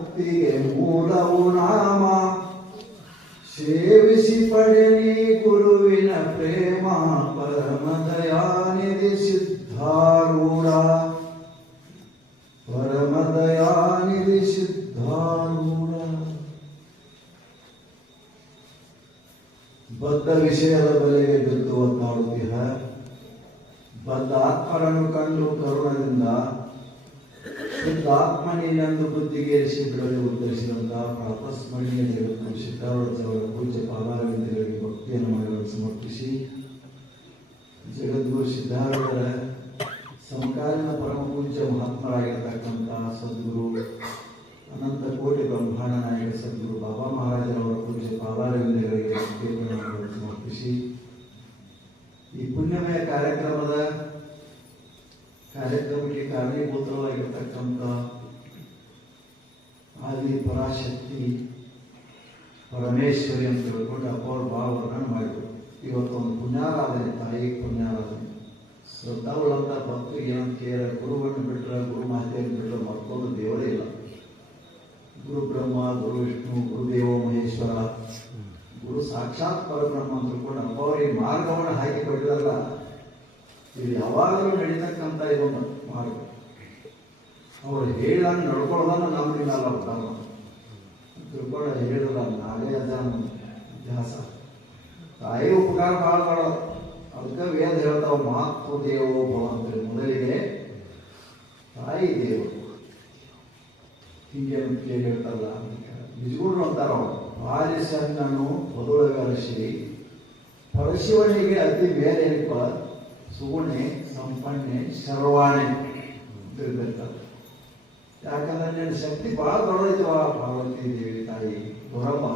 ಭಕ್ತಿಗೆ ಮೂಲವು ನಾಮ ಸೇವಿಸಿ ಪಡೆನಿ ಗುರುವಿನ ಪ್ರೇಮ ಪರಮ ದಯಾನಿಧಿ ಸಿದ್ಧಾರೂಢ ಪರಮ ದಯಾನಿಧಿ ಸಿದ್ಧಾರೂಢ ಬದ್ಧ ವಿಷಯದ ಬಲೆಗೆ ಬಿದ್ದು ಒತ್ತಾಡುತ್ತಿಹ ಬದ್ಧ ಆತ್ಮರನ್ನು ಕಂಡು ಕರುಣದಿಂದ ಶುದ್ಧಾತ್ಮನಿನೆಂದು ಬುದ್ಧಿಗೆ ಶಿಬಿರಲ್ಲಿ ಉತ್ತರಿಸಿದಂತಹ ಪ್ರಾತಸ್ಮರಣೀಯ ಜಗತ್ತು ಸಿದ್ಧಾರೂಢರವರ ಪೂಜ್ಯ ಪಾದಾರವಿಂದಗಳಿಗೆ ಭಕ್ತಿಯನ್ನು ಮಾಡಲು ಸಮರ್ಪಿಸಿ ಜಗದ್ಗುರು ಸಿದ್ಧಾರೂಢರ ಸಮಕಾಲೀನ ಪರಮ ಪೂಜ್ಯ ಮಹಾತ್ಮರಾಗಿರ್ತಕ್ಕಂತಹ ಸದ್ಗುರು ಅನಂತ ಕೋಟಿ ಬ್ರಹ್ಮಾಂಡ ನಾಯಕ ಸದ್ಗುರು ಬಾಬಾ ಮಹಾರಾಜರವರ ಪೂಜ್ಯ ಪಾದಾರವಿಂದಗಳಿಗೆ ಭಕ್ತಿಯನ್ನು ಮಾಡಲು ಸಮರ್ಪಿಸಿ ಈ ಪುಣ್ಯಮಯ ಕಾರ್ಯಕ್ರಮದ ಕಾರ್ಯಕ್ರಮಕ್ಕೆ ಕಾರಣೀಭೂತವಾಗಿರ್ತಕ್ಕಂಥ ಆದಿ ಪರಾಶಕ್ತಿ ಪರಮೇಶ್ವರಿ ಅಂತ ತಿಳ್ಕೊಂಡು ಅಪ್ಪವ್ರ ಭಾಳ ವರ್ಣನೆ ಮಾಡಿದ್ರು. ಇವತ್ತು ಒಂದು ಪುಣ್ಯಾರಾಧನೆ, ತಾಯಿ ಪುಣ್ಯಾರಾಧನೆ. ಶ್ರದ್ಧಾವುಳಂತ ಭಕ್ತರು ಏನಂತ ಕೇಳ ಗುರುವನ್ನು ಬಿಟ್ಟರೆ ಗುರು ಮಾತೆಯನ್ನು ಬಿಟ್ಟರೆ ಮತ್ತೊಂದು ದೇವರೇ ಇಲ್ಲ. ಗುರು ಬ್ರಹ್ಮ, ಗುರು ವಿಷ್ಣು ಗುರುದೇವ ಮಹೇಶ್ವರ. ಗುರು ಸಾಕ್ಷಾತ್ ಪರಬ್ರಹ್ಮ ಅಂತ ತಿಳ್ಕೊಂಡು ಅಪ್ಪವರಿಗೆ ಮಾರ್ಗವನ್ನು ಹಾಕಿ ಕೊಟ್ಟಿರಲ್ಲ ಇದು ಯಾವಾಗಲೂ ನಡೀತಕ್ಕಂಥ ಇದೊಂದು ಮಾರ್ಗ. ಅವರು ಹೇಳಿದಂಗೆ ನಡ್ಕೊಳ್ಳೋದನ್ನು ನಮಗೆ ಅಲ್ಲ ಧರ್ಮ? ತಿಳ್ಕೊಂಡ ಹೇಳಿಲ್ಲ ನಾವೇ ಅದ ಇತಿಹಾಸ ತಾಯಿ ಉಪಕಾರ ಭಾಳ ಮಾಡೋದು ಅದಕ್ಕೆ ವೇದ ಹೇಳ್ತಾವ, ಮಾತು ದೇವೋ ಭವ ಮೊದಲಿಗೆ ತಾಯಿ ದೇವರು ಹಿಂಗೆ ಕೇಳಿ ಹೇಳ್ತಾರಲ್ಲ ನಿಜಗೂರು ಅಂತಾರ ಆಲಿಸನ್ನನು ಮೊದಲಗರಸಿ ಪರಶಿವನಿಗೆ ಅತಿ ಬೇರೆ ಏನಪ್ಪ ಸುಗುಣೆ ಸಂಪನ್ನೆ ಶರ್ವಾಣೆ ಹೇಳ್ತಾರೆ ಯಾಕಂದ್ರೆ ನನ್ನ ಶಕ್ತಿ ಬಹಳ ದೊಡ್ಡದೈತವ ಭಗವತಿ ದೇವಿ ತಾಯಿ, ದೊರಮ್ಮ.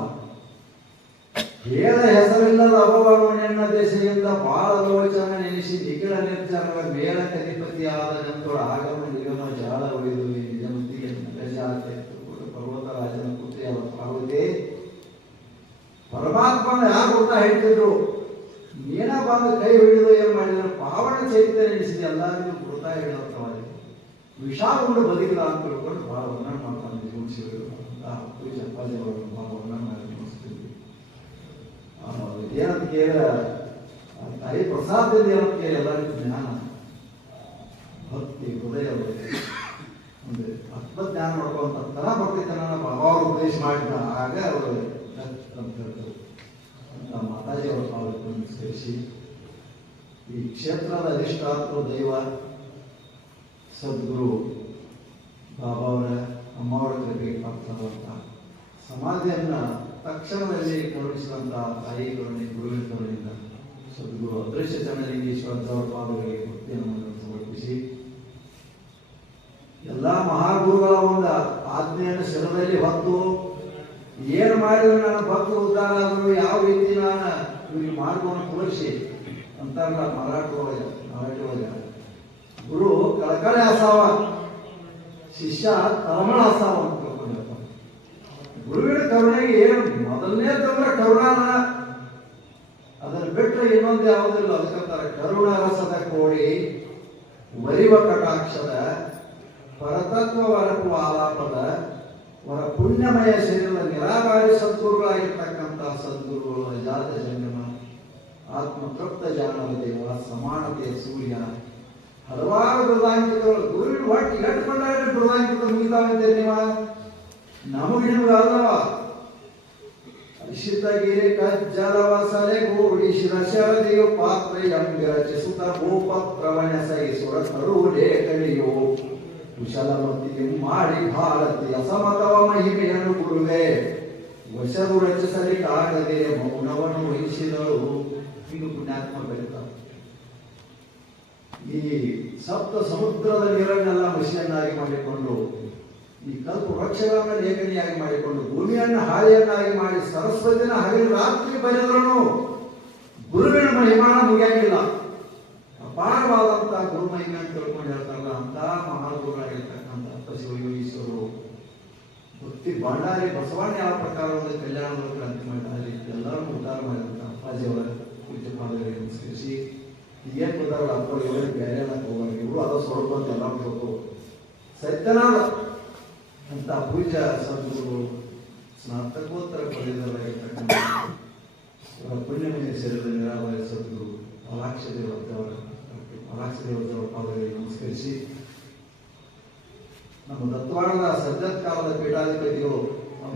ಹೇಳ ಹೆಸರಿಲ್ಲದ ಅಪವಾಮನೆಯನ್ನ ದೇಶದಿಂದ ಬಾಳ ದೋಚನ ನೆನೆಸಿ ನಿಖಿಲ ನಿರ್ಜನಗಳ ಮೇಲ ಕಧಿಪತಿಯಾದ ನಂತರ ಆಗಮ ನಿಗಮ ಜಾಲ ಈ ನಿಜಮತಿಗೆ ನಗಜಾತೆ ಪರ್ವತ ರಾಜನ ಪುತ್ರಿಯಾದ ಪಾರ್ವತಿ, ಪರಮಾತ್ಮನ ಯಾರು ಹೇಳ್ತಿದ್ರು? ನೀನ ಬಂದು ಕೈ ಹಿಡಿದು ಪಾವನ ಚೈತನ್ಯ ನೆನೆಸಿದ ಎಲ್ಲರಿಗೂ ಕೃತ ವಿಶಾಲ ಕೂಡ ಬಲಿಲ್ಲ ಅಂತ ತಿಳ್ಕೊಂಡು ಬಹಳ ವರ್ಣನೆ ಮಾಡ್ತಾನೆ ಅಪ್ಪಾಜಿ ಅವರು ಬಹಳ ವರ್ಣನೆ ಆ ನಮಸ್ತೀವಿ ಏನಂತ ಕೇಳ ತಾಯಿ ಪ್ರಸಾದ ಕೇಳಿ ಎಲ್ಲರಿಗೂ ಜ್ಞಾನ. ಭಕ್ತಿ, ಹೃದಯ ಒಂದು ಆತ್ಮಜ್ಞಾನ ಮಾಡ್ಕೊಂತ ತರ ಭಕ್ತಿತನ ಬಹಳ ಅವರು ಉಪದೇಶ ಮಾಡಿದ ಆಗ ಅವರು ಅಂತ ಹೇಳ್ತಾರೆ. ಮಾತಾಜಿ ಅವರು ಸೇರಿಸಿ. ಈ ಕ್ಷೇತ್ರದ ಅಧಿಷ್ಠಾತ್ರ ದೈವ ಸದ್ಗುರು ಬಾಬಾವರ ಅಮ್ಮವರ ಕೃಪೆಗೆ ಪಾತ್ರವಾದಂಥ ಸಮಾಧಿಯನ್ನ ತಕ್ಷಣದಲ್ಲಿ ಕರುಣಿಸಿದಂಥ ತಾಯಿ ಕರುಣೆ, ಗುರುವಿನ ಕರುಣೆಯಿಂದ ಸದ್ಗುರು ಅದೃಶ್ಯ ಚಂದ್ರಲಿಂಗೇಶ್ವರ ಪಾದಗಳಿಗೆ ಭಕ್ತಿಯನ್ನು ಸಮರ್ಪಿಸಿ. ಎಲ್ಲ ಮಹಾಗುರುಗಳ ಒಂದು ಆಜ್ಞೆಯನ್ನು ಶಿರದಲ್ಲಿ ಹೊತ್ತು ಏನು ಮಾಡಿದ್ರು ನನ್ನ ಭಕ್ತರು ಉದ್ಧಾರ ಆದ್ರು, ಯಾವ ರೀತಿ ನಾನು ಇವ್ರಿಗೆ ಮಾರ್ಗವನ್ನು ತೋರಿಸಿ ಅಂತಾರಲ್ಲ ಮರಾಠ ಒಳಗೆ ಗುರು ಕಳಕಳೆ ಆಸಾವ, ಶಿಷ್ಯ ತಳಮಳ ಆಸಾವ ಅಂತ ತಿಳ್ಕೊಂಡಿರ್ತಾನೆ ಗುರುವಿನ ಕರುಣೆಗೆ ಏನು ಮೊದಲನೇ ತಂದ್ರೆ ಕರುಣಾನ. ಅದನ್ನು ಬಿಟ್ಟರೆ ಇನ್ನೊಂದು ಯಾವುದಿಲ್ಲ. ಅದಕ್ಕಂತಾರೆ ಕರುಣ ರಸದ ಕೋಡಿ, ವರಿವ ಕಟಾಕ್ಷದ, ಪರತತ್ವ ವರಪು ಆಲಾಪದ, ವರ ಪುಣ್ಯಮಯ ಶರೀರದ ನಿರಾಕಾರಿ ಸದ್ಗುರುಗಳಾಗಿರ್ತಕ್ಕಂಥ ಸದ್ಗುರುಗಳು ಜಾತ ಜಂಗಮ ಆತ್ಮತೃಪ್ತ ಜಾನದ ದೇವ ಸಮಾನತೆಯ ಸೂರ್ಯ. ಹಲವಾರು ಬೃದಾಂಕಿತಗಳು ಗುರುವಿನ ಒಟ್ಟು ಎಷ್ಟು ಬಂದಾಗ ಬೃದಾಂಕಿತ ಮುಗಿತಾವಂತೆ ನೀವ. ನಮಗೆ ನಿಮ್ಗೆ ಅಲ್ಲವ ಶಿತಗಿರಿ ಕಜ್ಜಲವ ಸಲೆಗೂಡಿ ಶಿರಶರದಿಯು ಪಾತ್ರೆಯಂಗ ಚಿಸುತ ಭೂಪತ್ರವಣ ಸಹಿಸುರ ಕರು ಲೇಖನಿಯು ಕುಶಲಮತಿಯು ಮಾಡಿ ಭಾರತಿ ಅಸಮತವ ಮಹಿಮೆಯನ್ನು ಗುರುವೆ ವಶವು ರಚಿಸಲಿಕ್ಕಾಗದೆ ಮೌನವನ್ನು ವಹಿಸಿದಳು. ಇದು ಪುಣ್ಯಾತ್ಮ ಬೆಳೀತಾರೆ ಈ ಸಪ್ತ ಸಮುದ್ರದ ನೀರನ್ನೆಲ್ಲ ಮಸಿಯನ್ನಾಗಿ ಮಾಡಿಕೊಂಡು, ಈ ಕಲ್ಪು ವೃಕ್ಷಗಳನ್ನ ಲೇಖನಿಯಾಗಿ ಮಾಡಿಕೊಂಡು, ಭೂಮಿಯನ್ನು ಹಾಳೆಯನ್ನಾಗಿ ಮಾಡಿ ಸರಸ್ವತಿನ ಹಗಲು ರಾತ್ರಿ ಬರೆದ್ರು ಗುರುವಿನ ಮಹಿಮಾನ ಮುಗಿಯಂಗಿಲ್ಲ. ಅಪಾರವಾದಂತ ಗುರು ಮಹಿಮೆ ಅಂತ ತಿಳ್ಕೊಂಡು ಹೇಳ್ತಾರಲ್ಲ, ಅಂತ ಮಹಾಗುರುಗಳಾಗಿರ್ತಕ್ಕಂಥ ಶಿವಯೋಗೀಶ್ವರರು ಈಶ್ವರರು ಭಕ್ತಿ ಭಂಡಾರಿ ಬಸವಣ್ಣ ಯಾವ ಪ್ರಕಾರ ಒಂದು ಕಲ್ಯಾಣದ ಕ್ರಾಂತಿ ಮಾಡಿದ್ದಾರೆ ಎಲ್ಲರೂ ಉದ್ಧಾರ ಮಾಡಿದಂತ ಅಪ್ಪಾಜಿ ಅವರ ಮಾಡಿದ್ರೆ ನಮಸ್ಕರಿಸಿ ಈಗೇನು ಬಂದಾರಲ್ಲ ಅಪ್ಪ ಬೇರೆ ಹೋಗೋರು ಇವರು ಅದ ಸ್ವಲ್ಪ ಎಲ್ಲ ತಿಳ್ಕೊ ಸತ್ಯನಾದ ಅಂತ ಪೂಜಾ ಸದ್ಗುರು ಸ್ನಾತಕೋತ್ತರ ಪಡೆದವರಾಗಿರ್ತಕ್ಕಂಥ ಅವರ ಪುಣ್ಯಮಯ ಸೇರಿದ ನೀರಾವರಿ ಸದ್ಗುರು ಪಲಾಕ್ಷ ದೇವರವರ ಪಲಾಕ್ಷ ದೇವರವರ ಪಾದಗಳಿಗೆ ನಮಸ್ಕರಿಸಿ. ನಮ್ಮ ದತ್ತವಾಡದ ಸದ್ಯತ್ ಕಾಲದ ಪೀಠಾಧಿಪತಿಗಳು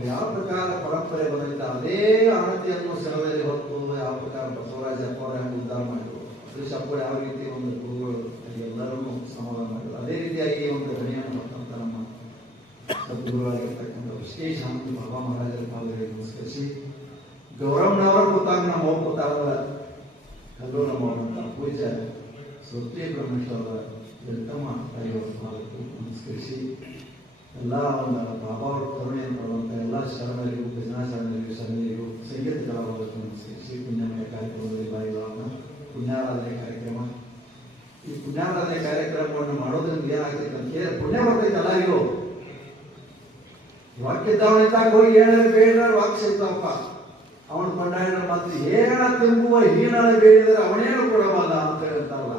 ಯಾವ ಪ್ರಕಾರ ಪರಂಪರೆ ಬಂದಿದ್ದ ಅದೇ ಆಣತಿಯನ್ನು ಸೆಳದಲ್ಲಿ ಹೊತ್ತು ಯಾವ ಪ್ರಕಾರ ಬಸವರಾಜ ಅಪ್ಪ ಉದ್ದಾರ ಮಾಡಿದ್ರು? ಅಪ್ಪ ಯಾವ ರೀತಿ ಒಂದು ಗುರುಗಳು ಎಲ್ಲರನ್ನೂ ಸಮಾಧಾನ ಮಾಡಿದ್ರು? ಅದೇ ರೀತಿಯಾಗಿ ಒಂದು ಗಣಿಯನ್ನು ಕೊಟ್ಟಂತ ನಮ್ಮ ಸದ್ಗುರುಗಳಾಗಿರ್ತಕ್ಕಂಥ ವಿಶೇಷ ಹಂಪಿ ಬಾಬಾ ಮಹಾರಾಜರ ಪಾದಗಳಿಗೆ ನಮಸ್ಕರಿಸಿ ಗೌರವನವರ ಕೂತಾಗ ನಮ್ಮ ಅವ್ವ ಕೂತಾಗ ಎಲ್ಲರೂ ನಮ್ಮ ಅಂತ ಪೂಜೆ ಸೊತ್ತಿ ಬ್ರಹ್ಮೇಶ್ವರ ದಲಿತಮ್ಮ ತಾಯಿಯವರ ನಮಸ್ಕರಿಸಿ ಎಲ್ಲ ಒಂದು ಬಾಬಾ ಅವ್ರ ಕರುಣೆ ಅಂತ ಎಲ್ಲ ಶರಣರಿಗೂ ಭಜನಾ ಶರಣರಿಗೂ ಸಂಗೀತ ಕಲಾವಿದರಿಗೆ ಶ್ರೀ ಪುಣ್ಯಮಯ ಕಾರ್ಯಕ್ರಮದಲ್ಲಿ ಭಾಗಿಗಳನ್ನ ಪುಣ್ಯಾರಾಧನೆ ಕಾರ್ಯಕ್ರಮ. ಈ ಪುಣ್ಯಾರಾಧನೆ ಕಾರ್ಯಕ್ರಮವನ್ನು ಮಾಡೋದ್ರಿಂದ ಏನಾಗ್ತೈತೆ ಅಂತ ಕೇಳಿ ಪುಣ್ಯ ಬರ್ತೈತಲ್ಲ ಇವು ವಾಕ್ಯದವನಿದ್ದಾಗ ಹೋಗಿ ಹೇಳಿದ್ರೆ ಬೇಡ ವಾಕ್ಯ ಸಿಗ್ತಾವಪ್ಪ ಅವನು ಕೊಂಡಾಡಿದ ಮತ್ತೆ ಏನ ತುಂಬುವ ಹೀನನ ಬೇಡಿದರೆ ಅವನೇನು ಕೊಡಬಲ್ಲ ಅಂತ ಹೇಳ್ತಾರಲ್ಲ.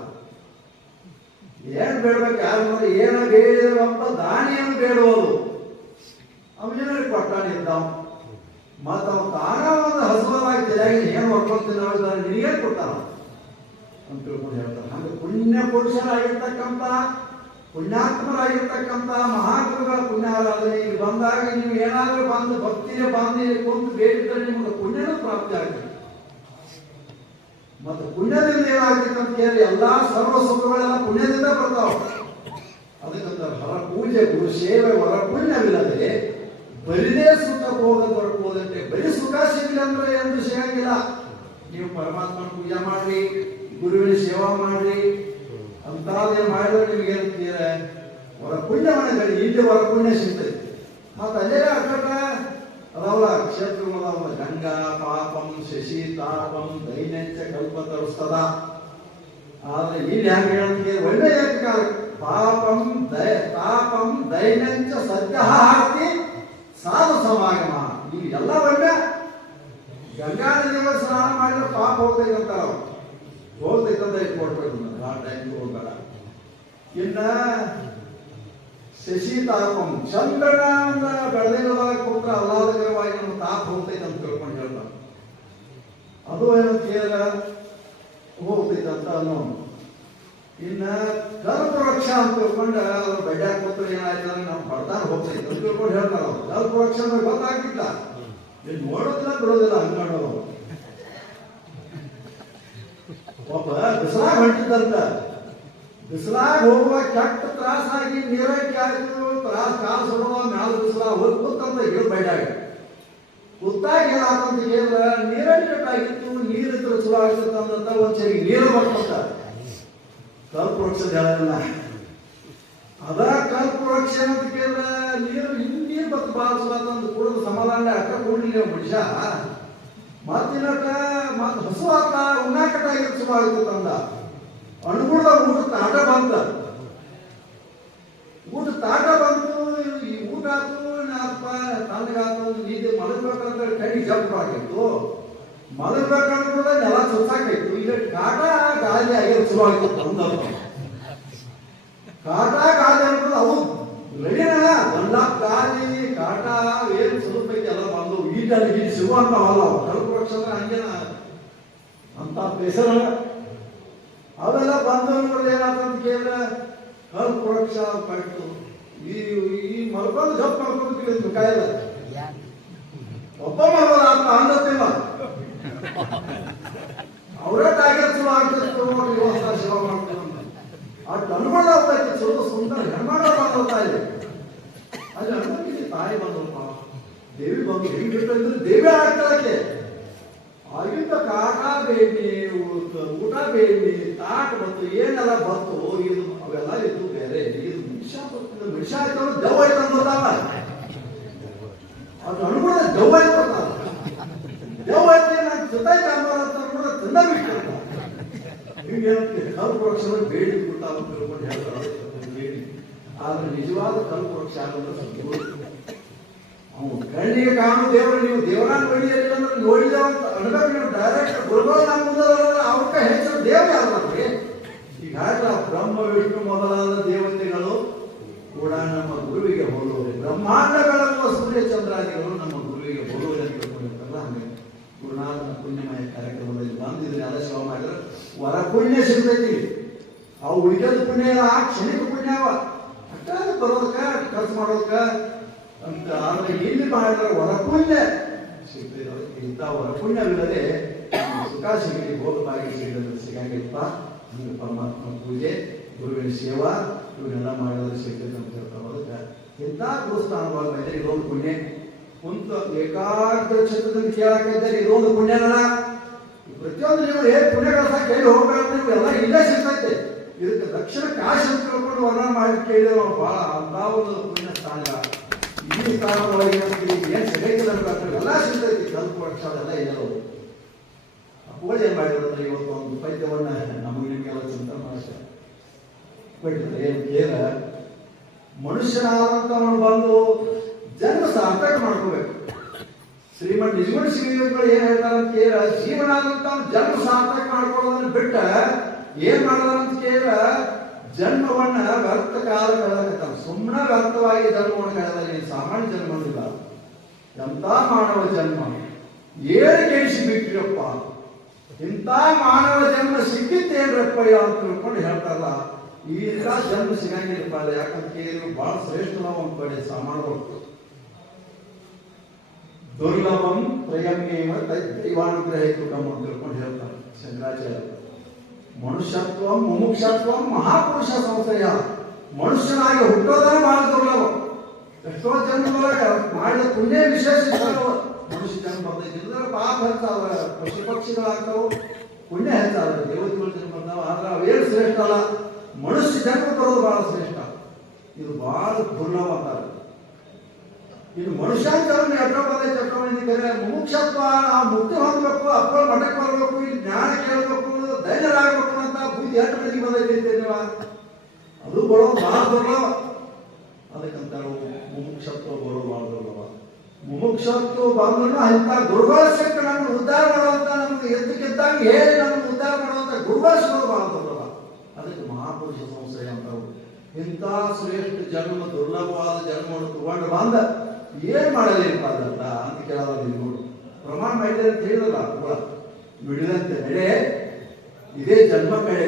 ಏನ್ ಬೇಡಬೇಕು? ಯಾರು ನೋಡಿ ಏನ ಅಂತ ದಾನಿಯನ್ನು ಬೇಡುವುದು. ಅವನೇನು ಇದ್ದ ಮತ್ತ ಅವನು ತಾನ ಒಂದು ಹಸುವಾಗಿ ಏನು ಹೊರ್ಕೊಳ್ತೀನಿ ನಿನಗೇನು ಕೊಟ್ಟಾನ. ಅಂತ ತಿಳ್ಕೊಂಡು ಹೇಳ್ತಾರೆ ಹಂಗೆ ಪುಣ್ಯ ಪುರುಷರಾಗಿರ್ತಕ್ಕಂಥ, ಪುಣ್ಯಾತ್ಮರಾಗಿರ್ತಕ್ಕಂಥ ಮಹಾತ್ಮಗಳ ಪುಣ್ಯಾರಾಧನೆ ಇಲ್ಲಿ ಬಂದಾಗ ನೀವು ಏನಾದರೂ ಬಂದು ಭಕ್ತಿಯ ಬಂದು ಕುಂತು ಬೇಡಿದ್ರೆ ನಿಮಗೆ ಪುಣ್ಯನೂ ಪ್ರಾಪ್ತಿ ಆಗ್ತದೆ. ಮತ್ತು ಪುಣ್ಯದಿಂದ ಏನಾಗ್ತೈತೆ ಅಂತ ಕೇಳಿ ಎಲ್ಲಾ ಸರ್ವ ಸುಖಗಳೆಲ್ಲ ಪುಣ್ಯದಿಂದ ಬರ್ತಾವ. ಅದಕ್ಕಂತ ಹೊರ ಪೂಜೆ, ಗುರು ಸೇವೆ, ಹೊರ ಪುಣ್ಯವಿಲ್ಲದೆ ಬರಿದೇ ಸುಖ ಭೋಗ ದೊರಕುವುದಂತೆ ಬರೀ ಸುಖ ಸಿಗಲಿ ಅಂದ್ರೆ ಎಂದು ಸಿಗಂಗಿಲ್ಲ ನೀವು ಪರಮಾತ್ಮನ ಪೂಜೆ ಮಾಡ್ರಿ, ಗುರುವಿನ ಸೇವಾ ಮಾಡ್ರಿ. ಅಂತಾದ್ರೆ ಮಾಡಿದ್ರೆ ನಿಮಗೆ ಏನಂತೀರ ಹೊರ ಪುಣ್ಯ ಮಾಡಿದ್ರೆ ಇಲ್ಲಿ ಹೊರ ಪುಣ್ಯ ಸಿಗ್ತದೆ. ಮತ್ತೆ ಅಲ್ಲೇ ಅಕ್ಕಟ ಅದಾವಲ್ಲ ಕ್ಷೇತ್ರಗಳದಾವಲ್ಲ ಗಂಗಾ, ಪಾಪಂ, ಶಶಿ, ತಾಪಂ ಕಲ್ಪ ತರಿಸ್ತದ. ಆದ್ರೆ ಇಲ್ಲಿ ಹ್ಯಾಂಗ ಹೇಳ್ತೀವಿ ಒಳ್ಳೆಯ ಪಾಪಂ ದಯ ತಾಪಂ ದೈನಂಚ ಸದ್ಯ ಹಾಕಿ ಸಾಧು ಸಮಾಗಮ. ಇಲ್ಲಿ ಎಲ್ಲ ಒಳ್ಳೆ. ಗಂಗಾ ನದಿಗಳ ಸ್ನಾನ ಮಾಡಿದ್ರೆ ಪಾಪ ಹೋಗ್ತೈತೆ ಹೋಗ್ತೈತಂತ ಇಟ್ಕೊಡ್ಬೇಕು ಆ ಟೈಮ್ ಹೋಗಲ್ಲ ಇನ್ನ ಶಶಿ, ತಾಪಂ, ಚಂದ್ರನ ಬೆಳೆದಿರೋದಾಗ ಕೂತ್ರ ಆಹ್ಲಾದಕರವಾಗಿ ನಮ್ಮ ತಾಪ ಹೋಗ್ತೈತೆ ಅಂತ ತಿಳ್ಕೊಂಡು ಹೇಳ್ತಾರೆ ಅದು ಏನು ಅನ್ನೋನು. ಇನ್ನ ಕಲ್ಪವೃಕ್ಷ ಅಂತ ತಿಳ್ಕೊಂಡು ಅದ್ರ ಬೆಡ್ಡ ಕೂತ್ರೆ ಏನಾಯ್ತು ನಾವು ಬಡದಾರ ಹೋಗ್ತೈತೆ ಅಂತ ತಿಳ್ಕೊಂಡು ಹೇಳ್ತಾರ ಅವ್ರು. ಕಲ್ಪವೃಕ್ಷ ಅಂದ್ರೆ ಗೊತ್ತಾಗ್ತಿಲ್ಲ. ಇಲ್ಲಿ ನೋಡೋದಿಲ್ಲ, ಬಿಡೋದಿಲ್ಲ ಅನ್ಕೊಂಡು ಒಬ್ಬ ಬಿಸಿಲಾಗ ಹೊಂಟಿದ್ದಂತ. ಬಿಸಿಲಾಗ ಹೋಗುವ ಕೆಟ್ಟ ತ್ರಾಸಾಗಿ ನೀರಕ್ಕೆ ಆಯ್ತು ತ್ರಾಸ ಕಾಸು ಮ್ಯಾಲ ಬಿಸಿಲಾಗ ಹೋಗಿ ಕೂತಂತ ಹೇಳಿ ಬೈಡಾಗ ಕೂತಾಗ ಏನಾತಂತ ಹೇಳಿದ್ರ ನೀರಲ್ಲಿ ಕೆಟ್ಟಾಗಿತ್ತು ನೀರು ಇದ್ರೆ ಚಲೋ ಒಂದು ಕೇರಿ ನೀರು ಬರ್ತಂತ ವೃಕ್ಷದ ಹೇಳಲ್ಲ ಅದ ವೃಕ್ಷ ಅಂತ ಕೇಳಿದ್ರ, ನೀರು ಇನ್ನೀರು ನೀರು ಬತ್ತು ಬಾಳ ಸುಲತ್ತಂದು ಕುಡಿದು ಸಮಾಧಾನ ಅಕ್ಕ ಕುಡ್ಲಿಲ್ಲ ಮನುಷ್ಯ. ಮತ್ತಿನಟ ಮತ್ ಹಸು ಆತ ಉಣ್ಣಾಕಟ್ಟಾಗಿ ಚಲೋ ಆಗ್ತಿತ್ತಂದ ಅನುಗುಣ ಊಟ ತಾಟ ಬಂತ. ಊಟ ತಾಟ ಬಂತು, ಈ ಊಟ ಆತು ನಾಪ ತಣ್ಣಗಾತು ನೀರು ಮಲಗ್ಬೇಕಂತ ಕೈ ಜಂಪ್ ಆಗಿತ್ತು. ಮಲಗ್ಬೇಕಂದ್ರೆ ನೆಲ ಸುತ್ತಾಕಿತ್ತು ಈಗ ಕಾಟ ಗಾಳಿ ಆಗಿರೋ ಶುರು ಆಗಿತ್ತು ಅಂದ. ಕಾಟ ಗಾಳಿ ಅಂದ್ರೆ ಅವು ರೆಡಿನಲ್ಲ ಗಂಡ ಗಾಳಿ ಕಾಟ, ಏನು ಸ್ವಲ್ಪ ಎಲ್ಲ ಬಂದು ಈಟಲ್ಲಿ ಅಂತ ಸಿಗುವಂತವಲ್ಲ ಅವು ಕಲ್ಪವೃಕ್ಷ ಅಂದ್ರೆ ಹಂಗೇನ ಅಂತ ಬೇಸರ. ಅವೆಲ್ಲ ಬಂದು ಏನಾಯ್ತಂತ ಕೇಳಿದ್ರೆ ಕಲ್ಪವೃಕ್ಷ ಕಟ್ಟು ಈ ಈ ಮಲ್ಕೊಂಡು ಜಪ್ ಮಾಡ್ಕೊಂಡು ಕಾಯಿಲ್ಲ. ಒಬ್ಬ ಮಗದ ಅಂತ ಅಂದತ್ತಿಲ್ಲ ಅವರೇ ಟಾರ್ಗೆಟ್ ಚಲೋ ಆಗ್ತಿತ್ತು ನೋಡಿ ವ್ಯವಸ್ಥೆ ಸೇವಾ ಮಾಡ್ತಾರೆ ಅನುಮಾನ ಆಗ್ತೈತಿ ಚಲೋ ಸುಂದರ ಹೆಣ್ಮಾಡ ಬಂದೋಗ್ತಾ ಇದೆ. ಅಲ್ಲಿ ಅನುಮತಿ ತಾಯಿ ಬಂದಪ್ಪ. ದೇವಿ ಬಂದು ಹೆಂಗ್ ಬಿಟ್ಟಿದ್ರೆ ದೇವಿ ಆಗ್ತಾಳೆ ಆಗಿದ್ದ ಕಾಟ ಬೇಡಿ ಊಟ ಬೇಡಿ ತಾಟ ಬಂತು ಏನೆಲ್ಲ ಬಂತು, ಇದು ಅವೆಲ್ಲ ಇದು ಬೇರೆ. ಇದು ಮನುಷ್ಯ ಮನುಷ್ಯ ಆಯ್ತು ದೆವ್ವ ಆಯ್ತು ಅಂತ ಅದು ಅನುಗುಣ ದೆವ್ವ ಆಯ್ತು ಅಂತಾರ. ದೆವ್ವ ಆಯ್ತು ನಾನು ಜೊತೆ ಜಾನುವಾರು ಅಂತ ಕೂಡ ತಿನ್ನ ಬಿಟ್ಟು ಹಿಂಗೇನಂತೆ ಕಲ್ಪವೃಕ್ಷನ ಅಂತ ತಿಳ್ಕೊಂಡು ಹೇಳ್ತಾರೆ ಬೇಡಿ ಆದ್ರೆ ನಿಜವಾದ ಕಲ್ಪವೃಕ್ಷ ಅನ್ನೋದು ಸದ್ಗುರು ಅವನು ಕಣ್ಣಿಗೆ ಕಾಣು ದೇವರು, ನೀವು ದೇವರಾನ ಬಡಿಯಲಿಲ್ಲ ಅಂದ್ರೆ ನೋಡಿದ ಅಂತ ಅನ್ಬೇಕು ನೀವು ಡೈರೆಕ್ಟ್ ಗುರುಗಳು ನಮ್ಮ ಮುಂದೆ ಅವಕ್ಕ ಹೆಚ್ಚು ದೇವ ಯಾವ್ದಾರ್ರಿ ಈಗ ಹಾಡ್ಲ ಬ್ರಹ್ಮ, ವಿಷ್ಣು ಮೊದಲಾದ ದೇವತೆಗಳು ಕೂಡ ನಮ್ಮ ಗುರುವಿಗೆ ಹೋಲುವರು ಬ್ರಹ್ಮಾಂಡಗಳನ್ನು ಸೂರ್ಯ ಚಂದ್ರಾದಿಗಳು ನಮ್ಮ ಗುರುವಿಗೆ ಬರುವುದು ಅಂತ ತಿಳ್ಕೊಂಡಿರ್ತಾರಲ್ಲ ಹಂಗೆ. ಗುರುನಾಥನ ಪುಣ್ಯಮಯ ಕಾರ್ಯಕ್ರಮದಲ್ಲಿ ಬಂದಿದ್ರೆ ಅದೇ ಸೇವೆ ಮಾಡಿದ್ರೆ ವರ ಪುಣ್ಯ ಸಿಗ್ತೈತಿ. ಅವು ಉಳಿದ ಪುಣ್ಯ ಆ ಕ್ಷಣಿಕ ಪುಣ್ಯ ಅವ ಅಷ್ಟು ಬರೋದಕ್ಕ, ಖರ್ಚು ಮಾಡೋದಕ್ಕ ಅಂತ ಆದ್ರೆ ಇಲ್ಲಿ ಮಾಡಿದ್ರೆ ವರ ಪುಣ್ಯ ಸಿಗ್ತದೆ ಅದಕ್ಕೆ ಇಂಥ ಹೊರ ಪುಣ್ಯವಿಲ್ಲದೆ ನಮ್ಗೆ ಸುಖ ಸಿಗಲಿ ಭೋಗ ಬಾಗಿ ಸಿಗಲಿಲ್ಲ ಸಿಗಂಗಿಲ್ಲಪ್ಪ ಹಂಗೆ ಪರಮಾತ್ಮ ಪೂಜೆ, ಗುರುವಿನ ಸೇವಾ, ಇವನ್ನೆಲ್ಲ ಮಾಡಿದ್ರೆ ಸಿಗ್ತದೆ ಅಂತ ಹೇಳ್ತಾವ ಅದಕ್ಕೆ ಇಂಥ ಗುರುಸ್ಥಾನವಾಗ ಮೇಲೆ ಇದೊಂದು ಪುಣ್ಯ. ಕುಂತ ಏಕಾಗ್ರ ಚಿತ್ರದಲ್ಲಿ ಕೇಳಕ್ಕಿದ್ದಾರೆ ಇದೊಂದು ಪುಣ್ಯನಲ್ಲ. ಪ್ರತಿಯೊಂದು ನೀವು ಏನ್ ಪುಣ್ಯ ಕಳ್ಸಕ್ ಕೈಲಿ ಹೋಗ್ಬೇಕು ನೀವು ಎಲ್ಲ ಇಲ್ಲೇ ಸಿಗ್ತೈತೆ. ಇದಕ್ಕೆ ದಕ್ಷಿಣ ಕಾಶಿ ಅಂತ ತಿಳ್ಕೊಂಡು ವರ್ಣ ಮಾಡಿ ಕೇಳಿದ್ರೆ ಬಹಳ ಅಂತ ಒಂದು ಪುಣ್ಯ ಸ್ಥಾನ. ಈ ಸ್ಥಾನದೊಳಗೆ ಏನು ಏನ್ ಅನ್ಬೇಕು ಎಲ್ಲ ಸಿಗ್ತೈತಿ ಕಲ್ಪ ವರ್ಷ ಅದೆಲ್ಲ ಇಲ್ಲವು ಅಪ್ಪಗಳು ಏನ್ ಮಾಡಿದ್ರು ಇವತ್ತು ಒಂದು ಪೈದ್ಯವನ್ನ ನಮಗೆ ಚಿಂತನೆ ಮಾಡ್ತಾರೆ ಬಿಟ್ಟಿದ್ರೆ ಏನ್ ಕೇಳ ಮನುಷ್ಯನಾದಂತವನು ಬಂದು ಜನ್ಮ ಸಾರ್ಥಕ ಮಾಡ್ಕೋಬೇಕು. ಶ್ರೀಮಂತ ನಿಜಗುಣ ಶ್ರೀಗಳು ಏನ್ ಹೇಳ್ತಾರೆ ಕೇಳ ಜೀವನ ಆದಂತ ಜನ್ಮ ಸಾರ್ಥಕ ಮಾಡ್ಕೊಳ್ಳೋದನ್ನ ಬಿಟ್ಟ ಏನ್ ಅಂತ ಕೇಳ ಜನ್ಮವನ್ನ ವ್ಯರ್ಥ ಕಾಲ ಕಳೆದಕತ್ತಾನ ಸುಮ್ಮನೆ ವ್ಯರ್ಥವಾಗಿ ಜನ್ಮವನ್ನು ಕಳೆದ ಸಾಮಾನ್ಯ ಜನ್ಮ ಇಲ್ಲ. ಎಂತ ಮಾನವ ಜನ್ಮ? ಏನು ಕೇಳಿಸಿ ಬಿಟ್ಟಿರಪ್ಪ. ಇಂಥ ಮಾನವ ಜನ್ಮ ಸಿಕ್ಕಿತ್ತೇನ್ರಪ್ಪ ಅಂತ ತಿಳ್ಕೊಂಡು ಹೇಳ್ತಾರಲ್ಲ ಈ ಇಂಥ ಜನ್ಮ ಸಿಗಂಗಿಲ್ಲಪ್ಪ ಅದು ಯಾಕಂತ ಕೇಳಿದ್ರು ಬಹಳ ಶ್ರೇಷ್ಠ ನಾವು ಕಡೆ ಸಾಮಾನ್ಯಗಳು ದುರ್ಲಭಂ ತ್ರಯಮ್ಯೇವ ದೈವಾನುಗ್ರಹ ಅಂತ ತಿಳ್ಕೊಂಡು ಹೇಳ್ತಾರೆ ಶಂಕರಾಚಾರ್ಯ ಮನುಷ್ಯತ್ವ, ಮುಮುಕ್ಷತ್ವ, ಮಹಾಪುರುಷ ಸಂಸ್ಥೆಯ ಮನುಷ್ಯನಾಗಿ ಹುಟ್ಟೋದನ್ನ ಬಹಳ ದುರ್ಲಭ ಎಷ್ಟೋ ಜನ್ಮದೊಳಗೆ ಮಾಡಿದ ಪುಣ್ಯ ವಿಶೇಷ. ಮನುಷ್ಯ ಜನ್ಮ ಬರ್ತೈತಿ ಪಾಪ ಹೆಚ್ಚಾವ ಪಶು ಪಕ್ಷಿಗಳಾಗ್ತಾವು ಪುಣ್ಯ ಹೆಚ್ಚಾವ ದೇವತೆಗಳು ಜನ್ಮ ಬಂದಾವ. ಆದ್ರೆ ಅವೇನು ಶ್ರೇಷ್ಠ ಅಲ್ಲ? ಮನುಷ್ಯ ಜನ್ಮ ಬರೋದು ಬಹಳ ಶ್ರೇಷ್ಠ. ಇದು ಬಹಳ ದುರ್ಲಭ ಅಂತಾರೆ ಇನ್ನು ಮನುಷ್ಯಾಂತರನ್ನು ಎಷ್ಟೋ ಮಂದಿ ಕರೆ ಮುಮುಕ್ಷತ್ವ ನಾವು ಮುಕ್ತಿ ಹೊಂದಬೇಕು ಅಪ್ಪಳ ಮಠಕ್ಕೆ ಬರಬೇಕು, ಇಲ್ಲಿ ಜ್ಞಾನ ಕೇಳಬೇಕು, ಧೈರ್ಯರಾಗಬೇಕು ಅಂತ ಬುದ್ಧಿ ಎಷ್ಟು ಮಂದಿಗೆ ಬಂದೈತೆ ಅದು ಬರೋದು ಬಹಳ ದುರ್ಲಭ ಅದಕ್ಕಂತ ಮುಮುಕ್ಷತ್ವ ಬರೋದು ಬಹಳ ದುರ್ಲಭ ಮುಮುಕ್ಷತ್ವ ಬಂದ್ರು ಇಂಥ ಗುರುಗಳ ಶಕ್ತಿ ನಮ್ಮನ್ನು ಉದ್ಧಾರ ಮಾಡುವಂತ ನಮ್ಗೆ ಎದ್ದಕ್ಕಿದ್ದಾಗ ಹೇಳಿ ನಮ್ಮನ್ನು ಉದ್ಧಾರ ಮಾಡುವಂತ ಗುರುಗಳ ಸಿಗೋದು ಬಹಳ ದುರ್ಲಭ ಅದಕ್ಕೆ ಮಹಾಪುರುಷ ಸಂಸ್ಥೆ ಅಂತವು ಇಂಥ ಶ್ರೇಷ್ಠ ಜನ್ಮ, ದುರ್ಲಭವಾದ ಜನ್ಮವನ್ನು ತಗೊಂಡು ಬಂದ ಏನ್ ಮಾಡಲಿಪ್ಪ ಅಂತ ಅಂತ ಕೇಳೋದು ನೀವು ಪ್ರಮಾಣ ಮಾಡಿದೆ ಅಂತ ಹೇಳಲ್ಲ ಕೂಡ. ನಡೆ ಇದೇ ಜನ್ಮ ಕಡೆ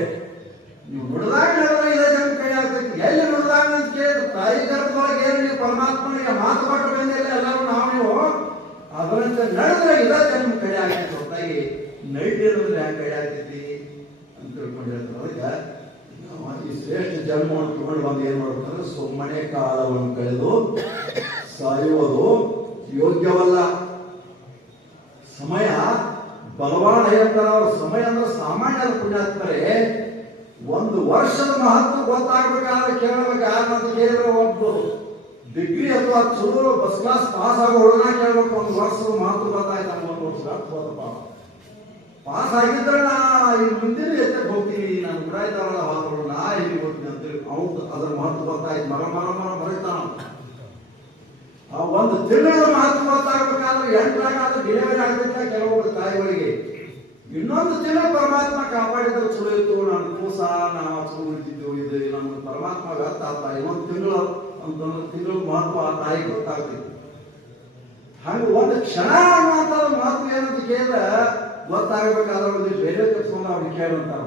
ನೀವು ನುಡಿದಾಗ ಹೇಳಿದ್ರೆ ಇದೇ ಜನ್ಮ ಕಡೆ ಆಗ್ತೈತಿ. ಎಲ್ಲಿ ನುಡಿದಾಗ ಅಂತ ಕೇಳಿದ್ರು. ತಾಯಿ ಗರ್ಭದೊಳಗೆ ಏನು ಪರಮಾತ್ಮನಿಗೆ ಮಾತು ಕೊಟ್ಟು ಬಂದಿಲ್ಲ, ಎಲ್ಲರೂ ನಾವು ನೀವು. ಅದರಂತೆ ನಡೆದ್ರೆ ಇದೇ ಜನ್ಮ ಕಡೆ ಆಗ್ತೈತಿ ಹೊರತಾಗಿ ನೈಟಿರೋದ್ರೆ ಯಾಕೆ ಕಡೆ ಆಗ್ತೈತಿ ಅಂತ ತಿಳ್ಕೊಂಡಿರ್ತಾರೆ. ಈ ಶ್ರೇಷ್ಠ ಜನ್ಮವನ್ನು ತಗೊಂಡು ಬಂದು ಏನ್ ಮಾಡ್ಬೇಕಂದ್ರೆ ಸುಮ್ಮನೆ ಕಾಲವನ್ನು ಕಳೆದು ಸಾಯುವುದು ಯೋಗ್ಯವಲ್ಲ. ಸಮಯ ಬಲವಾನ್ ಹೇಳ್ತಾರೆ ಅವ್ರ ಸಮಯ ಅಂದ್ರೆ ಸಾಮಾನ್ಯರ ಪುಣ್ಯಾತ್ಮರೆ ಒಂದು ವರ್ಷದ ಮಹತ್ವ ಗೊತ್ತಾಗ್ಬೇಕಾದ್ರೆ ಕೇಳಬೇಕು ಯಾರಂತ ಕೇಳಿದ್ರೆ ಒಬ್ಬರು ಡಿಗ್ರಿ ಅಥವಾ ಚಲೋ ಬಸ್ ಕ್ಲಾಸ್ ಪಾಸ್ ಆಗೋ ಹುಡುಗ ಕೇಳಬೇಕು, ಒಂದು ವರ್ಷದ ಮಹತ್ವ ಗೊತ್ತಾಯ್ತು ನಮ್ಗೆ ಒಂದು ವರ್ಷ ಪಾಸ್ ಆಗಿದ್ರೆ ನಾ ಈ ಮುಂದಿನ ಎತ್ತಕ್ಕೆ ಹೋಗ್ತೀನಿ, ನಾನು ಗುಡ ಇದ್ದಾವಲ್ಲ ನಾ ಇಲ್ಲಿ ಹೋಗ್ತೀನಿ ಅಂತೇಳಿ ಅವ್ನು ಅದ್ರ ಮಹತ್ವ ಗೊತ್ತಾಯ್ತು. ಮರ ಮರ ಮರ ಮರತಾನ ಆ ಒಂದು ತಿಂಗಳ ಮಹತ್ವ ಗೊತ್ತಾಗಬೇಕಾದ್ರೆ ಎಂಟ್ರಾಗ ಅದು ಡಿಲಿವರಿ ಆಗಬೇಕ ಕೆಲವೊಬ್ಬರು ತಾಯಿಗಳಿಗೆ ಇನ್ನೊಂದು ದಿನ ಪರಮಾತ್ಮ ಕಾಪಾಡಿದ್ರೆ ಚಲೋ ಇತ್ತು. ನಾನು ಕೂಸ, ನಾವು ಚಲೋ ಉಳಿತಿದ್ದೆವು ಇದು ನಮ್ಮ ಪರಮಾತ್ಮ ವ್ಯರ್ಥ ಆಗ್ತಾ ಇನ್ನೊಂದು ತಿಂಗಳು ಒಂದು ತಿಂಗಳು ಮಹತ್ವ ಆ ತಾಯಿಗೆ ಗೊತ್ತಾಗ್ತಿತ್ತು ಹಾಗೆ ಒಂದು ಕ್ಷಣ ಅನ್ನುವಂಥ ಮಹತ್ವ ಏನಂತ ಕೇಳಿದ್ರೆ ಗೊತ್ತಾಗಬೇಕಾದ್ರೆ ಒಂದು ಬೇರೆ ಕಟ್ಸ್ಕೊಂಡು ಅವ್ರಿಗೆ ಕೇಳಂತಾರ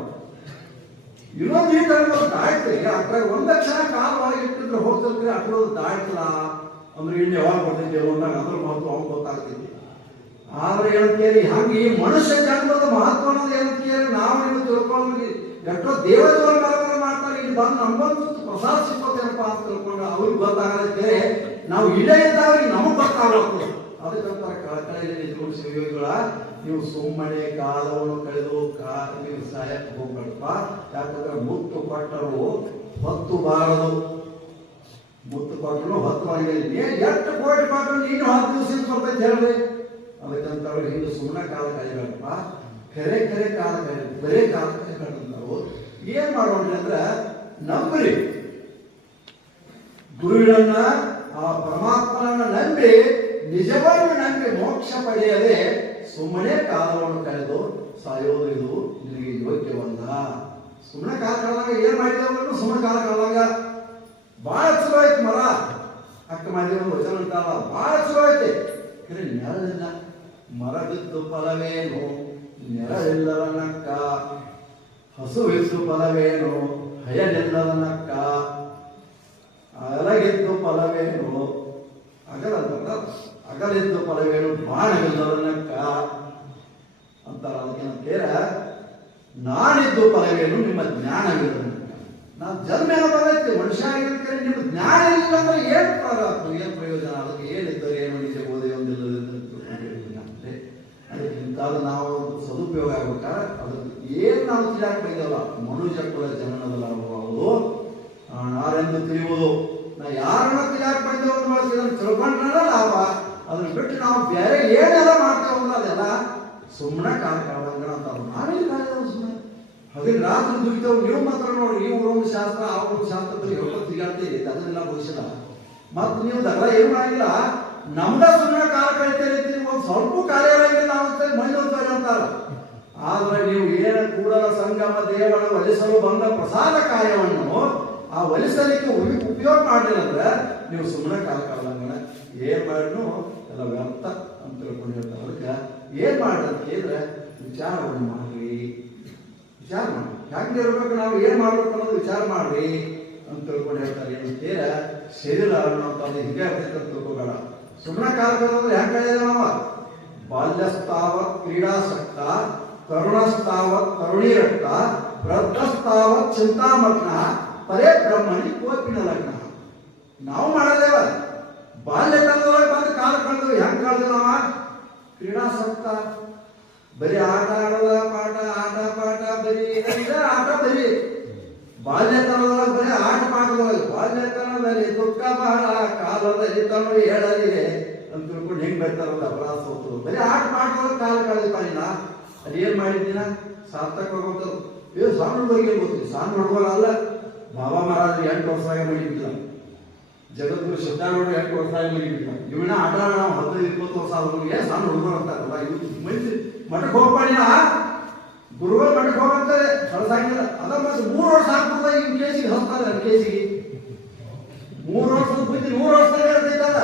ಇನ್ನೊಂದು ಈ ತರ ದಾಟ್ರಿ ಅದ್ರಾಗ ಒಂದ ಕ್ಷಣ ಕಾಲ ಒಳಗೆ ಇಟ್ಟಿದ್ರೆ ಹೋಗ್ತಿರ್ತೀರಿ ಅಟ್ರೋದು ದಾಟ್ಲ ಅಂದ್ರೆ ಇಲ್ಲಿ ಯಾವಾಗ ಬರ್ತೈತಿ ಅಂದಾಗ ಅದ್ರ ಮಹತ್ವ ಅವ್ನು ಗೊತ್ತಾಗ್ತೈತಿ ಆದ್ರೆ ಹೇಳ್ತೀರಿ ಹಂಗೆ ಈ ಮನುಷ್ಯ ಜನ್ಮದ ಮಹತ್ವ ಅನ್ನೋದು ಹೇಳ್ತೀರಿ ನಾವು ನೀವು ತಿಳ್ಕೊಂಡ್ರಿ ಎಷ್ಟೋ ದೇವತೆಗಳ ಕಾರ್ಯಕ್ರಮ ಮಾಡ್ತಾರೆ, ಇಲ್ಲಿ ಬಂದು ನಮ್ಗೊಂದು ಪ್ರಸಾದ ಸಿಕ್ಕೋತೇನಪ್ಪ ಅಂತ ತಿಳ್ಕೊಂಡು ಅವ್ರಿಗೆ ಗೊತ್ತಾಗತ್ತೆ ನಾವು ಇಲ್ಲೇ ಇದ್ದವ್ರಿಗೆ ನಮಗ್ ಗೊತ್ತಾಗಬೇಕು. ಅದಕ್ಕಂತಾರೆ ಕಳಕಳಿಗೆ ನಿಜಗಳು ಸೇವೆಗಳ ನೀವು ಸುಮ್ಮನೆ ಕಾಲವನ್ನು ಕಳೆದು ಕಾ ನೀವು ಸಾಯಕ್ಕೆ ಹೋಗ್ಬೇಡಪ್ಪ. ಯಾಕಂದ್ರೆ ಮುತ್ತು ಕೊಟ್ಟರು ಹೊತ್ತು ಬಾರದು. ಮುತ್ತು ಕೊಟ್ಟರು ಹತ್ತು ಆಗಿದೆ ಎಷ್ಟು ಕೋಟಿ ಕೊಟ್ಟರು ನೀನು ಹತ್ತು ದಿವಸ ಬರ್ತೈತೆ ಹೇಳ್ರಿ ಅದಕ್ಕಂತವ್ರು ಹಿಂದೆ ಸುಮ್ಮನೆ ಕಾಲ ಕಳಿಬೇಡಪ್ಪ ಕರೆ ಕರೆ, ಕಾಲ ಕಳಿ ಬರೇ ಕಾಲ ಕಳಿಬೇಕಂತವು ಏನ್ ಮಾಡೋಣ ಅಂದ್ರೆ, ನಂಬ್ರಿ. ಗುರುಗಳನ್ನ, ಆ ಪರಮಾತ್ಮನನ್ನ ನಂಬಿ, ನಿಜವಾಗಿ ನಂಬಿ ಮೋಕ್ಷ ಪಡೆಯದೆ ಸುಮ್ಮನೆ ಕಾಲವನ್ನು ಕಳೆದು ಸಾಯೋದು ಇದು ನಿನಗೆ ಯೋಗ್ಯವಲ್ಲ. ಸುಮ್ಮನೆ ಕಾಲ ಕಾಲಾಗ ಏನ್ ಮಾಡಿದ್ರು ಸುಮ್ಮನೆ ಕಾಲ ಕಳೆದಾಗ ಬಹಳ ಚಲೋ ಆಯ್ತು ಮರ. ಅಕ್ಕ ಮಾಡಿದ ವಚನ ಅಂತಾರ ಬಹಳ ಚಲೋ ಐತೆ ಕರೆ, ನೆರಳಿಲ್ಲ. ಮರ ಬಿದ್ದು ಫಲವೇನು? ನೆರಳಿಲ್ಲದನಕ್ಕ ಹಸು ಹಸುವಿದ್ದು ಫಲವೇನು? ಹಯನಿಲ್ಲದ ನಕ್ಕ ಅಲಗಿದ್ದು ಫಲವೇನು? ಅಗಲ ಅಗಲಿದ್ದು ಫಲವೇನು? ಬಾಣವಿಲ್ಲದ ನಕ್ಕ ಅಂತಾರ ಅದಕ್ಕೆ ನಾನಿದ್ದು ಫಲವೇನು? ನಿಮ್ಮ ಜ್ಞಾನವಿಲ್ಲದ ನಾವು ಜನ್ಮ ಏನೋ ಬಂದೈತಿ ಮನುಷ್ಯ ಆಗಿರ್ತಾರೆ ನಿಮ್ಮ ಜ್ಞಾನ ಇಲ್ಲ ಅಂದ್ರೆ ಏನ್ ಪ್ರಾರಂಭ ಏನು ಪ್ರಯೋಜನ? ಅದಕ್ಕೆ ಏನಿದ್ದರೆ ಏನು ನಿಜ ಓದಿ ಒಂದಿಲ್ಲದ ಅದಕ್ಕೆ ಇಂಥದ್ದು ನಾವು ಸದುಪಯೋಗ ಆಗ್ಬೇಕಾದ್ರೆ ಅದಕ್ಕೆ ಏನು ನಾವು ತಿಳಿಯಾಕಲ್ಲ ಮನುಷ್ಯ ಕೂಡ ಜನನದ ಲಾಭವಾಗುವುದು. ನಾರೆಂದು ತಿಳಿಯುವುದು? ನಾ ಯಾರನ್ನ ತಿಳಿಯಾಕ ಬೈದೇವ ಅಂತ ಮಾಡ್ತೀವಿ ತಿಳ್ಕೊಂಡ್ರೆ ಲಾಭ. ಅದನ್ನ ಬಿಟ್ಟು ನಾವು ಬೇರೆ ಏನೆಲ್ಲ ಮಾಡ್ತೇವಲ್ಲ ಅದೆಲ್ಲ ಸುಮ್ಮನೆ ಕಾಲ ಅಂತ ಅದು ಕಾಲ ಸುಮ್ಮನೆ ಹಗಲು ರಾತ್ರಿ ದುಡಿದವ್ರು ನೀವು ಮಾತ್ರ ನೋಡಿ ಈ ಊರೊಂದು ಶಾಸ್ತ್ರ, ಆ ಊರೊಂದು ಶಾಸ್ತ್ರ ಹೇಳ್ಕೊಂಡು ಇದೆ, ಅದನ್ನೆಲ್ಲ ಭವಿಷ್ಯದ ಮತ್ತು ನೀವು ದರ ಏನು ಮಾಡಿಲ್ಲ? ನಮ್ದ ಸುಮ್ಮನೆ ಕಾಲ ಕಳಿತಾ ಇರ್ತೀರಿ, ಒಂದು ಸ್ವಲ್ಪ ಕಾರ್ಯ ಆಗಿಲ್ಲ ಅಂತ ಅಂತ ಅಂತಾರ. ಆದ್ರೆ ನೀವು ಏನ ಕೂಡಲ ಸಂಗಮ ದೇವರ ಒಲಿಸಲು ಬಂದ ಪ್ರಸಾದ ಕಾರ್ಯವನ್ನು ಆ ಒಲಿಸಲಿಕ್ಕೆ ಉಪಿ- ಉಪಯೋಗ ಮಾಡಲಿಲ್ಲ ಅಂದ್ರೆ ನೀವು ಸುಮ್ಮನೆ ಕಾಲ ಕಾಲಂಗಣ ಏನ್ ಮಾಡಿದ್ರು ಎಲ್ಲ ವ್ಯರ್ಥ ಅಂತ ತಿಳ್ಕೊಂಡಿರ್ತಾರೆ. ಅದಕ್ಕೆ ಏನ್ ಮಾಡ್ರಿ ವಿಚಾರವನ್ನು ಮಾಡ್ರಿ ವಿಚಾರ ಮಾಡಿ. ಹೆಂಗೆ ಇರ್ಬೇಕು ನಾವು ಏನು ಮಾಡ್ಬೇಕು ಅನ್ನೋದು ವಿಚಾರ ಮಾಡ್ರಿ ಅಂತ ತಿಳ್ಕೊಂಡು ಹೇಳ್ತಾರೆ. ಏನು ತೀರ ಶರೀರ ಅನ್ನೋಂಥದ್ದು ಹಿಂಗೆ ಇರ್ತೈತೆ ಅಂತ ತಿಳ್ಕೊಬೇಡ. ಸುಮ್ಮನೆ ಕಾಲ ಕಳೆದ್ರೆ ಹೆಂಗೆ ಕಳೆದ ನಾವು ಬಾಲ್ಯಸ್ತಾವತ್ ಕ್ರೀಡಾಸಕ್ತ ತರುಣಸ್ತಾವತ್ ತರುಣೀರಕ್ತ ವೃದ್ಧಸ್ತಾವತ್ ಚಿಂತಾಮಗ್ನ ಪರೇ ಬ್ರಹ್ಮಣಿ ಕೋಪಿನ ಲಗ್ನ. ನಾವು ಮಾಡಲೇವ ಬಾಲ್ಯಕಾಲದೊಳಗೆ ಬಂದು ಕಾಲ ಕಳೆದು ಹೆಂಗ್ ಕಳೆದು ನಾವ ಕ್ರೀಡಾಸಕ್ತ. ಬರೀ ಆಟ ಆಡೋದ ಪಾಠ, ಆಟ ಪಾಠ ಇದಂದ್ರೆ ಆಟ ಬರೀ ಬಾಲ್ಯತನದೊಳಗೆ ಬರೀ ಆಟ ಪಾಠದೊಳಗೆ ಬಾಲ್ಯತನದಲ್ಲಿ ದುಃಖ ಬಹಳ, ಕಾಲದಲ್ಲಿ ತನು ಹೇಳಲಿದೆ ಅಂತ ತಿಳ್ಕೊಂಡು ಹೆಂಗ್ ಬರ್ತಾರಲ್ಲ ಅಪರಾಧ ಹೋಗ್ತದೆ ಬರೀ ಆಟ ಪಾಠದೊಳಗೆ ಕಾಲ ಕಳೆದಿಪ್ಪ ನೀನ ಅದೇನ್ ಮಾಡಿದ್ದೀನ ಸಾರ್ಥಕ ಹೋಗ್ತದೆ ಏ ಸಣ್ಣ ಬಗ್ಗೆ ಗೊತ್ತಿಲ್ಲ. ಸಣ್ಣ ಹುಡುಗರ ಅಲ್ಲ. ಬಾಬಾ ಮಹಾರಾಜ್ ಎಂಟು ವರ್ಷದಾಗ ಮಾಡಿಬಿಟ್ಟಿಲ್ಲ ಜಗದ್ಗುರು ಸಿದ್ಧಾರೂಢ ಎಂಟು ವರ್ಷದಾಗ ಮಾಡಿಬಿಟ್ಟಿಲ್ಲ ಇವನ ಆಟ ನಾವು ಹದಿನೈದು ಇಪ್ಪತ್ತು ವರ್ಷ ಆದ್ರು ಏ ಸಣ್ಣ ಹುಡುಗರು ಅಂತಾರಲ್ಲ? ಇವ್ ಮಂದಿ ಮಠಕ್ಕೆ ಹೋಗ್ಪಾಡಿನ ಗುರುಗಳು ಮಠಕ್ಕೆ ಹೋಗಂತಾರೆ ಕಳ್ಸಂಗಿಲ್ಲ ಅದ ಮತ್ತೆ ಮೂರು ವರ್ಷ ಆಗ್ತದ ಈ ಕೇಸಿಗೆ ಹಸ್ತಾರೆ ಕೇಸಿಗೆ ಮೂರು ವರ್ಷದ ಬುದ್ಧಿ ನೂರು ವರ್ಷದಾಗ ಇರ್ತೈತಲ್ಲ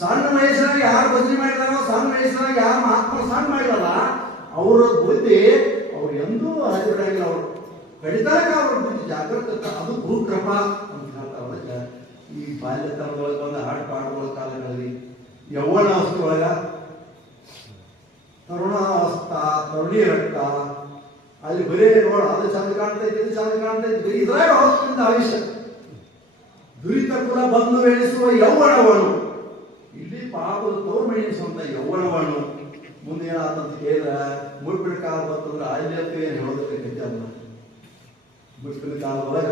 ಸಣ್ಣ ವಯಸ್ಸಿನಾಗ ಯಾರು ಬದಲಿ ಮಾಡಿದಾರೋ, ಸಣ್ಣ ವಯಸ್ಸಿನಾಗ ಯಾರು ಮಹಾತ್ಮ ಸಣ್ಣ ಮಾಡಿರಲ್ಲ ಅವರ ಬುದ್ಧಿ ಅವ್ರು ಎಂದೂ ಹಾಜರಾಗಿಲ್ಲ ಅವರು. ಕಡಿತಾಗ ಅವ್ರ ಬುದ್ಧಿ ಜಾಗೃತ ಅದು ಗುರು ಕೃಪಾ ಅಂತ ಹೇಳ್ತಾರೆ ಈ ಬಾಲ್ಯತನದೊಳಗೆ ಬಂದ ಹಾಡು ಪಾಡುಗಳ ಕಾಲಗಳಲ್ಲಿ ಯೌವನ ಒಳಗ ತರುಣಾವಸ್ಥಾ ತರುಣಿ ರಕ್ತ ಅಲ್ಲಿ ಬರೀ ನೋಡ, ಅದು ಚಂದ ಕಾಣ್ತೈತಿ ಇದು ಚಂದ ಕಾಣ್ತೈತಿ ಬರೀ ಇದ್ರಾಗ ಹೋಗ್ತಿದ್ದ ಆಯುಷ್ಯ. ದುರಿತ ಕೂಡ ಬಂದು ಎಣಿಸುವ ಯೌವನವನು. ಇಲ್ಲಿ ಪಾಪದ ತೋರ್ಮೆಣಿಸುವಂತ ಯೌವನವನು. ಮುಂದೆ ಏನಾತಂತ ಕೇಳಿದ್ರೆ ಮುಳ್ಬಿಡ ಕಾಲ ಬಂತಂದ್ರೆ ಅಲ್ಲತ್ತು ಏನು ಹೇಳೋದಕ್ಕೆ ಅಲ್ಲ. ಮುಳ್ಬಿಡ ಕಾಲ ಒಳಗ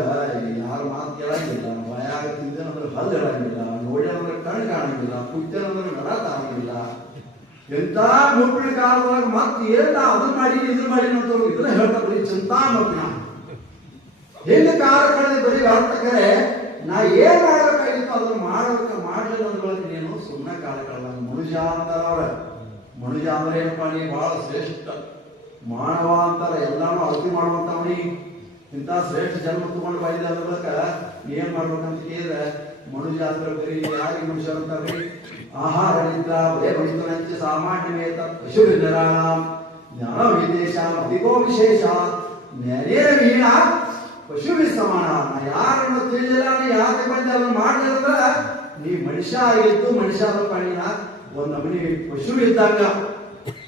ಯಾರ ಮಾತು ಕೇಳಂಗಿಲ್ಲ ಭಯ ತಿಂದೇನಂದ್ರೆ ಹಲ್ಲು ಹೇಳಂಗಿಲ್ಲ, ನೋಡ್ಯಾನಂದ್ರೆ ಕಣ್ಣು ಕಾಣಂಗಿಲ್ಲ ನರ ತಾಣಂಗಿಲ್ಲ ಎಂತ ಮುಳ್ಬಿಡ ಕಾಲದೊಳಗೆ ಮತ್ತೆ ಏನ ನಾ ಅದನ್ನ ಮಾಡಿ ಇದನ್ನ ಮಾಡಿ ಅಂತ ಇದನ್ನ ಹೇಳ್ತಾ ಬರೀ ಚಿಂತಾ ಮಗ್ನ ಹೆಂಗ ಕಾಲ ಕಳೆದ ಬರೀ ಅರ್ಥಕರೆ ನಾ ಏನ್ ಮಾಡ್ಬೇಕಾಗಿತ್ತು ಅದನ್ನ ಮಾಡ್ಬೇಕ, ಮಾಡ್ಲಿಲ್ಲ ಅಂದ್ರೊಳಗೆ ನೀನು. ಸುಮ್ಮನೆ ಕಾಲ ಕಳೆದ ಮನುಜ ಅಂತಾರ ಅವ್ರ. ಮನುಜ ಅಂದ್ರೆ ಏನಪ್ಪ ನೀ ಬಹಳ ಶ್ರೇಷ್ಠ. ಮಾನವ ಅಂತಾರ, ಎಲ್ಲಾನು ಅಳತಿ ಮಾಡುವಂತವನಿ. ಇಂಥ ಶ್ರೇಷ್ಠ ಜನ್ಮ ತಗೊಂಡು ಬಂದಿದ್ದ ಅಂದ್ರಕ ಏನ್ ಮಾಡ್ಬೇಕಂತ ಕೇಳಿದ್ರೆ ಮನುಜ ಅಂದ್ರೆ ಬರೀ ಯಾರಿಗೆ ಮನುಷ್ಯ ಅಂತಾರ್ರಿ ಆಹಾರ ನಿದ್ರಾ ಭಯ ಭವಿಷ್ಯಂಚ ಸಾಮಾನ್ಯವೇತ ಪಶು ನಿರಾಣಾಂ ಜ್ಞಾನ ವಿದೇಶ ಅಧಿಕೋ ವಿಶೇಷ ಜ್ಞಾನೇನ ವೀಣ ಪಶು ಸಮಾನ ಯಾರನ್ನು ತಿಳಿದಿಲ್ಲ, ನೀ ಯಾಕೆ ಬಂದೆ, ಅದನ್ನು ಮಾಡಲಿಲ್ಲ ನೀ ಮನುಷ್ಯ ಆಗಿದ್ದು ಮನುಷ್ಯ ಆದ ಪ್ರಾಣಿನ ಒಂದ್ ನಮನಿ ಪಶು ಇದ್ದಾಗ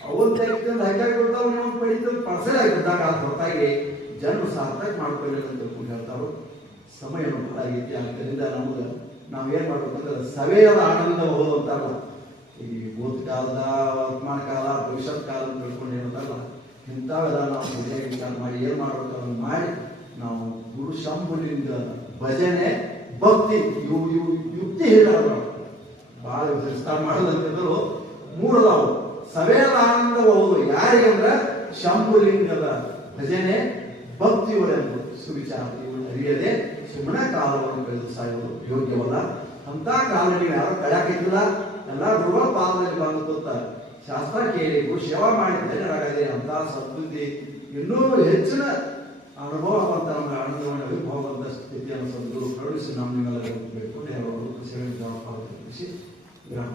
ಅವನ್ ತೆಗೆದು ಹಾಕಿ ಕೊಡ್ತಾವ ನೀವು ಪಡಿತು ಪರ್ಸಲ್ ಆಗಿದ್ದಾಗ ಅದ್ ಹೊರತಾಗಿ ಜನ್ಮ ಸಾರ್ಥಕ ಮಾಡ್ಕೊಳ್ಳಿ ಅಂತ ಹೇಳ್ತಾರು ಸಮಯ ಬಹಳ ಐತಿ ಆದ್ದರಿಂದ ನಮ್ಗೆ ನಾವ್ ಏನ್ ಮಾಡ್ಬೇಕಂದ್ರೆ ಸವೆಯದ ಆನಂದ ಹೋದು ಅಂತಾರಲ್ಲ ಈ ಭೂತಕಾಲದ, ವರ್ತಮಾನ ಕಾಲ, ಭವಿಷ್ಯದ ಕಾಲ ಅಂತ ತಿಳ್ಕೊಂಡು ಏನಂತಲ್ಲ, ಇಂಥವೆಲ್ಲ ನಾವು ವಿಚಾರ ಮಾಡಿ ಏನ್ ಮಾಡ್ಬೇಕು ಅದನ್ನ ಮಾಡಿ ನಾವು ಗುರು ಶಂಭುಲಿಂದ ಭಜನೆ, ಭಕ್ತಿ ಇವು ಇವು ಯುಕ್ತಿ ಹೇಳಲ್ಲ ಬಹಳ ವಿಸ್ತಾರ ಮಾಡೋದಂತಿದ್ರು ಮೂರು ಸವೆಯದ ಆನಂದ ಹೌದು ಯಾರಿಗಂದ್ರೆ ಶಂಭುಲಿಂಗದ ಭಜನೆ ಭಕ್ತಿ ಸುವಿಚಾರ ಅರಿಯದೆ ಸುಮ್ಮನೆ ಕಾಲವನ್ನು ಕಳೆದು ಸಾಯುವುದು ಯೋಗ್ಯವಲ್ಲ? ಅಂತ ಕಾಲ ನೀವು ಯಾರು ಕಳೆಯಾಕಿಲ್ಲ ಎಲ್ಲ ಗುರುವ ಪಾದದಲ್ಲಿ ಬಂದು ಗೊತ್ತ ಶಾಸ್ತ್ರ ಕೇಳಿ ಗುರು ಸೇವಾ ಮಾಡಿ ಧನ್ಯರಾಗದೆ ಅಂತ ಸದ್ಬುದ್ಧಿ. ಇನ್ನೂ ಹೆಚ್ಚಿನ ಅನುಭವವಂತ ನಮ್ಮ ಆನಂದವನ್ನು ವಿಭವವಂತ ಸ್ಥಿತಿಯನ್ನು ತಂದು ಕರುಣಿಸಿ ನಮ್ಮ ನಿಮ್ಮೆಲ್ಲರಿಗೂ ಬೇಡಿಕೊಂಡು ಯಾವ ಸೇವೆ ವಿರಾಮ